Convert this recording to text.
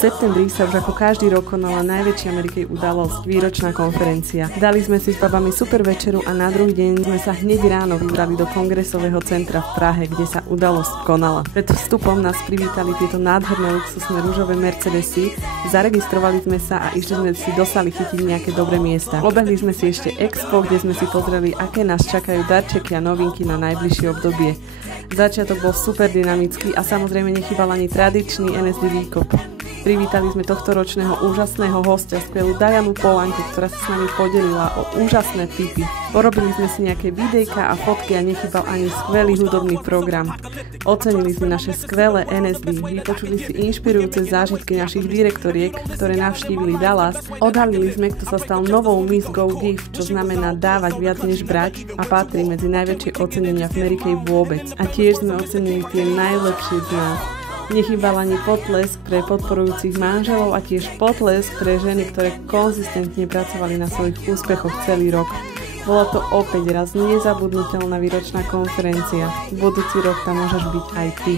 septembri sa už ako každý rok konala najväčšia Amerikej udalosť, výročná konferencia. Dali sme si s babami super večeru a na druhý deň sme sa hneď ráno vybrali do kongresového centra v Prahe, kde sa udalosť konala. Pred vstupom nás privítali tieto nádherné luxusné ružové Mercedesy, zaregistrovali sme sa a išli sme si do sály chytiť nejaké dobré miesta. Obehli sme si ešte Expo, kde sme si pozreli, aké nás čakajú darčeky a novinky na najbližšie obdobie. Začiatok bol super dynamický a samozrejme nechýbal ani tradičný NSD výkop. Privítali sme tohto ročného úžasného hostia, skvelú Dianu Polanku, ktorá sa s nami podelila o úžasné tipy. Porobili sme si nejaké videjka a fotky a nechýbal ani skvelý hudobný program. Ocenili sme naše skvelé NSD, vypočuli si inšpirujúce zážitky našich direktoriek, ktoré navštívili Dallas, odhalili sme, kto sa stal novou Miss Go Give, čo znamená dávať viac než brať a patrí medzi najväčšie ocenenia v Amerike vôbec. A tiež sme ocenili tie najlepšie z nás. Nechýbal ani potlesk pre podporujúcich manželov a tiež potlesk pre ženy, ktoré konzistentne pracovali na svojich úspechoch celý rok. Bola to opäť raz nezabudnutelná výročná konferencia. Budúci rok tam môžeš byť aj ty.